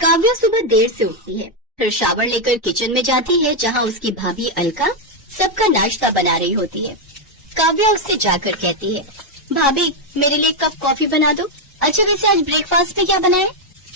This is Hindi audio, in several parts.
काव्या सुबह देर से उठती है, फिर शावर लेकर किचन में जाती है जहाँ उसकी भाभी अलका सबका नाश्ता बना रही होती है। काव्या उससे जाकर कहती है, भाभी मेरे लिए एक कप कॉफी बना दो। अच्छा वैसे आज ब्रेकफास्ट में क्या बनाए?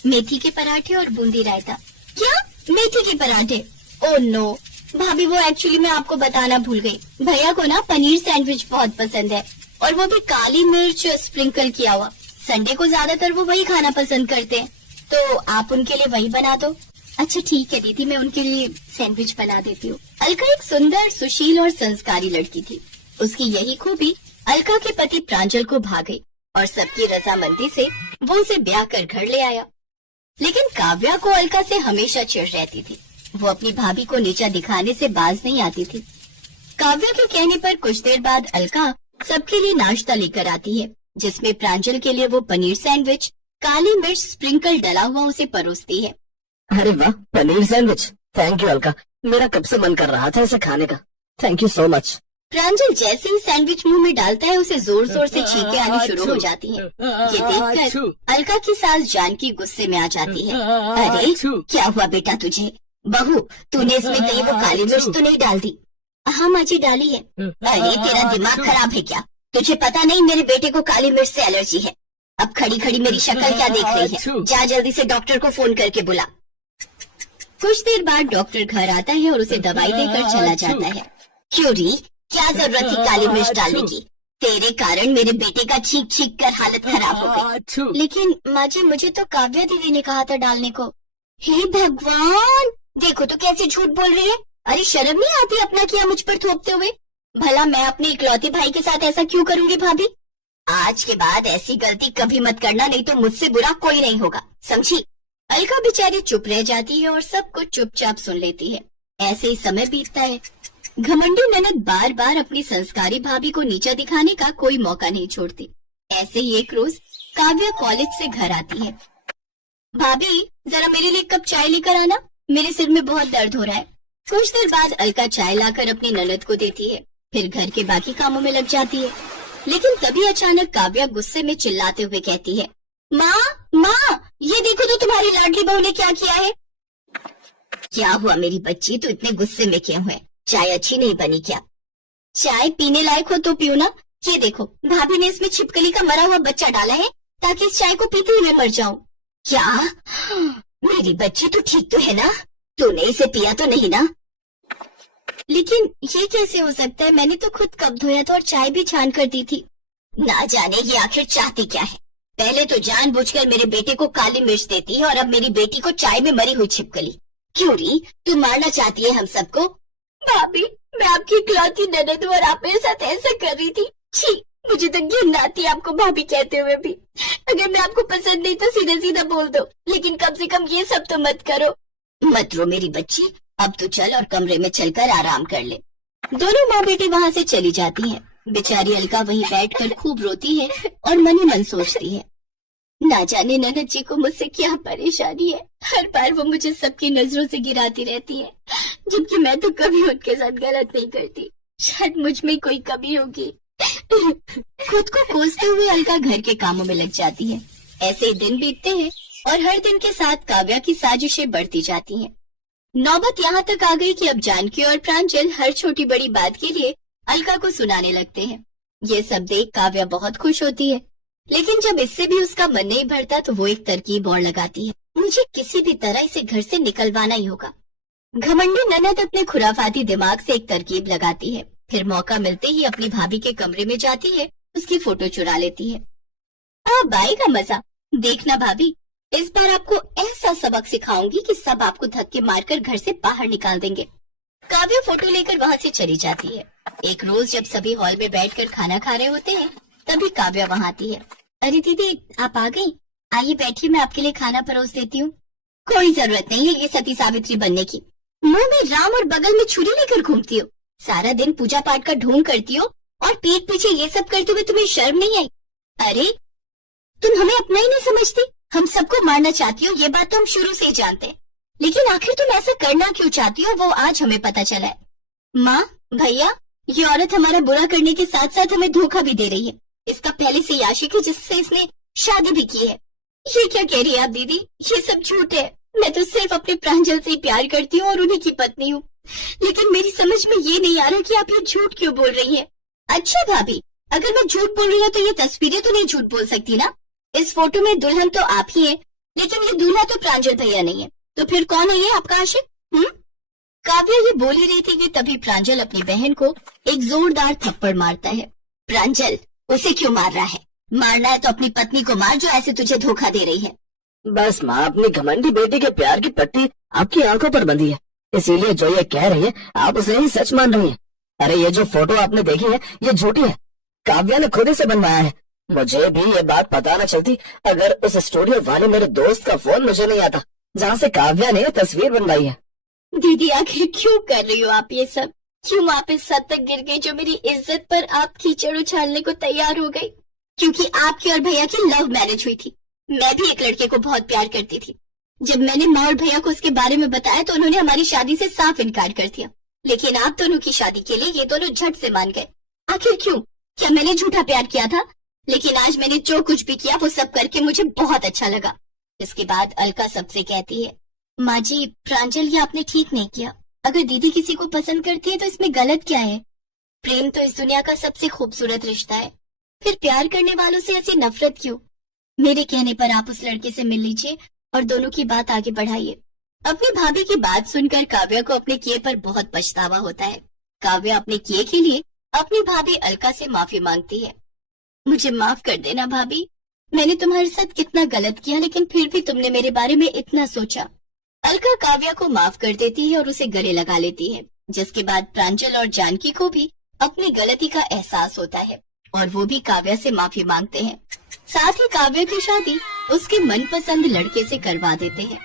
मेथी के पराठे और बूंदी रायता। क्या? मेथी के पराठे? ओह नो भाभी, वो एक्चुअली मैं आपको बताना भूल गई। भैया को ना पनीर सैंडविच बहुत पसंद है, और वो भी काली मिर्च स्प्रिंकल किया हुआ। संडे को ज्यादातर वो वही खाना पसंद करते हैं, तो आप उनके लिए वही बना दो। अच्छा ठीक है दीदी, मैं उनके लिए सैंडविच बना देती हूँ। अलका एक सुंदर, सुशील और संस्कारी लड़की थी। उसकी यही खूबी अलका के पति प्रांजल को भा गई और सबकी रजामंदी से वो उसे ब्याह कर घर ले आया। लेकिन काव्या को अलका से हमेशा चिढ़ रहती थी। वो अपनी भाभी को नीचा दिखाने से बाज नहीं आती थी। काव्या के कहने पर कुछ देर बाद अलका सबके लिए नाश्ता लेकर आती है, जिसमें प्रांजल के लिए वो पनीर सैंडविच काली मिर्च स्प्रिंकल डला हुआ उसे परोसती है। अरे वाह, paneer sandwich. Thank you Alka, मेरा कब से मन कर रहा था इसे खाने का। Thank you so much. Pranjal जैसे ही सैंडविच मुंह में डालता है, उसे जोर जोर से छींकें आनी शुरू हो जाती हैं। ये देखकर अलका की सास जानकी गुस्से में आ जाती है। अरे क्या हुआ बेटा तुझे? बहू तूने इसमें कहीं वो काली मिर्च तो नहीं डाल दी? हाँ माँ जी डाली है। अरे तेरा दिमाग खराब है क्या? तुझे पता नहीं मेरे बेटे को काली मिर्च से एलर्जी है। अब खड़ी खड़ी मेरी शक्ल क्या देख रही है? जा जल्दी से डॉक्टर को फोन करके बुला। कुछ देर बाद डॉक्टर घर आता है और उसे दवाई देकर चला जाता है। क्यों री, क्या जरूरत थी काली मिर्च डालने की? तेरे कारण मेरे बेटे का छींक छींक कर हालत खराब हो गई। लेकिन माँ जी मुझे तो काव्या दीदी ने कहा था डालने को। हे भगवान, देखो तो कैसे झूठ बोल रही है। अरे शर्म नहीं आती अपना किया मुझ पर थोपते हुए? भला मैं अपने इकलौते भाई के साथ ऐसा क्यों करूंगी भाभी? आज के बाद ऐसी गलती कभी मत करना, नहीं तो मुझसे बुरा कोई नहीं होगा, समझी? अलका बेचारी चुप रह जाती है और सब कुछ चुपचाप सुन लेती है। ऐसे ही समय बीतता है। घमंडी ननद बार बार अपनी संस्कारी भाभी को नीचा दिखाने का कोई मौका नहीं छोड़ती। ऐसे ही एक रोज काव्या कॉलेज से घर आती है। भाभी जरा मेरे लिए एक कप चाय लेकर आना, मेरे सिर में बहुत दर्द हो रहा है। कुछ देर बाद अलका चाय लाकर अपनी ननद को देती है, फिर घर के बाकी कामों में लग जाती है। लेकिन तभी अचानक काव्या गुस्से में चिल्लाते हुए कहती है, माँ ये देखो तो तुम्हारी लाडली बहू ने क्या किया है। क्या हुआ मेरी बच्ची, तू इतने गुस्से में क्यों है? चाय अच्छी नहीं बनी क्या? चाय पीने लायक हो तो पियो ना। ये देखो भाभी ने इसमें छिपकली का मरा हुआ बच्चा डाला है ताकि इस चाय को पीते हुए मर जाऊं। क्या? मेरी बच्ची तो ठीक तो है ना? तूने इसे पिया तो नहीं ना? लेकिन ये कैसे हो सकता है? मैंने तो खुद कप धोया था और चाय भी छान कर दी थी। ना जाने ये आखिर चाहती क्या है। पहले तो जानबूझकर मेरे बेटे को काली मिर्च देती है और अब मेरी बेटी को चाय में मरी हुई छिपकली। क्यों री, तू मारना चाहती है हम सबको? भाभी मैं आपकी इकलौती ननद हूं और आप मेरे साथ ऐसा कर रही थी। छी, मुझे तो घिन आती है आपको भाभी कहते हुए भी। अगर मैं आपको पसंद नहीं तो सीधा सीधा बोल दो, लेकिन कम से कम ये सब तो मत करो। मत रो मेरी बच्ची, अब तू चल और कमरे में चलकर आराम कर ले। दोनों माँ बेटे वहाँ से चली जाती हैं। बेचारी अलका वहीं बैठकर खूब रोती है और मन ही मन सोचती है, ना जाने ननद जी को मुझसे क्या परेशानी है। हर बार वो मुझे सबकी नजरों से गिराती रहती है, जबकि मैं तो कभी उनके साथ गलत नहीं करती। शायद मुझ में कोई कमी होगी। खुद को कोसते हुए अलका घर के कामों में लग जाती है। ऐसे ही दिन बीतते हैं और हर दिन के साथ काव्या की साजिशें बढ़ती जाती हैं। नौबत यहाँ तक आ गई कि अब जानकी और प्रांजल हर छोटी बड़ी बात के लिए अलका को सुनाने लगते हैं। ये सब देख काव्या बहुत खुश होती है, लेकिन जब इससे भी उसका मन नहीं भरता तो वो एक तरकीब और लगाती है। मुझे किसी भी तरह इसे घर से निकलवाना ही होगा। घमंडी ननद अपने खुराफाती दिमाग से एक तरकीब लगाती है, फिर मौका मिलते ही अपनी भाभी के कमरे में जाती है, उसकी फोटो चुरा लेती है। अब आएगा मजा, देखना भाभी, इस बार आपको ऐसा सबक सिखाऊंगी कि सब आपको धक्के मारकर घर से बाहर निकाल देंगे। काव्या फोटो लेकर वहाँ से चली जाती है। एक रोज जब सभी हॉल में बैठकर खाना खा रहे होते हैं, तभी काव्या वहाँ आती है। अरे दीदी आप आ गई, आइए बैठिए, मैं आपके लिए खाना परोस देती हूँ। कोई जरूरत नहीं है ये सती सावित्री बनने की। मुंह में राम और बगल में छुरी लेकर घूमती हो, सारा दिन पूजा पाठ का ढोंग करती हो और पीठ पीछे ये सब करते हुए तुम्हें शर्म नहीं आई? अरे तुम हमें अपना ही नहीं समझती, हम सबको मारना चाहती हो, ये बात तो हम शुरू से ही जानते हैं, लेकिन आखिर तुम ऐसा करना क्यों चाहती हो वो आज हमें पता चला है। माँ भैया, ये औरत हमारा बुरा करने के साथ साथ हमें धोखा भी दे रही है। इसका पहले से आशिक है जिससे इसने शादी भी की है। ये क्या कह रही है आप दीदी? ये सब झूठ है। मैं तो सिर्फ अपने प्रांजल से ही प्यार करती हूँ और उन्हीं की पत्नी हूँ, लेकिन मेरी समझ में ये नहीं आ रहा कि आप ये झूठ क्यों बोल रही हैं। अच्छा भाभी, अगर मैं झूठ बोल रही हूँ तो ये तस्वीरें तो नहीं झूठ बोल सकती ना। इस फोटो में दुल्हन तो आप ही हैं, लेकिन ये दूल्हा तो प्रांजल भैया नहीं है, तो फिर कौन है ये आपका आशिक? काव्या ये बोल ही रही थी कि तभी प्रांजल अपनी बहन को एक जोरदार थप्पड़ मारता है। प्रांजल, उसे क्यों मार रहा है? मारना है तो अपनी पत्नी को मार जो ऐसे तुझे धोखा दे रही है। बस माँ, अपनी घमंडी बेटी के प्यार की पट्टी आपकी आंखों पर बंधी है, इसीलिए जो ये कह रही है आप उसे ही सच मान रही हैं। अरे ये जो फोटो आपने देखी है ये झूठी है, काव्या ने खुद से बनवाया है। मुझे भी ये बात पता न चलती अगर उस स्टूडियो वाले मेरे दोस्त का फोन मुझे नहीं आता जहाँ से काव्या ने तस्वीर बनवाई है। दीदी आखिर क्यों कर रही हो आप ये सब? क्यों आप इस हद तक गिर गई जो मेरी इज्जत पर आप कीचड़ उछालने को तैयार हो गई? क्योंकि आपकी और भैया की लव मैरिज हुई थी। मैं भी एक लड़के को बहुत प्यार करती थी। जब मैंने माँ और भैया को उसके बारे में बताया तो उन्होंने हमारी शादी से साफ इनकार कर दिया, लेकिन आप दोनों की शादी के लिए ये दोनों झट से मान गए। आखिर क्यों? क्या मैंने झूठा प्यार किया था? लेकिन आज मैंने जो कुछ भी किया वो सब करके मुझे बहुत अच्छा लगा। इसके बाद अलका सबसे कहती है, माँ जी, प्रांजल ये आपने ठीक नहीं किया। अगर दीदी किसी को पसंद करती है तो इसमें गलत क्या है? प्रेम तो इस दुनिया का सबसे खूबसूरत रिश्ता है, फिर प्यार करने वालों से ऐसी नफरत क्यों? मेरे कहने पर आप उस लड़के से मिल लीजिए और दोनों की बात आगे बढ़ाइए। अपनी भाभी की बात सुनकर काव्या को अपने किए पर बहुत पछतावा होता है। काव्या अपने किए के लिए अपनी भाभी अलका से माफी मांगती है। मुझे माफ कर देना भाभी, मैंने तुम्हारे साथ कितना गलत किया, लेकिन फिर भी तुमने मेरे बारे में इतना सोचा। अलका काव्या को माफ कर देती है और उसे गले लगा लेती है, जिसके बाद प्रांजल और जानकी को भी अपनी गलती का एहसास होता है और वो भी काव्या से माफी मांगते हैं। साथ ही काव्या की शादी उसके मनपसंद लड़के से करवा देते हैं।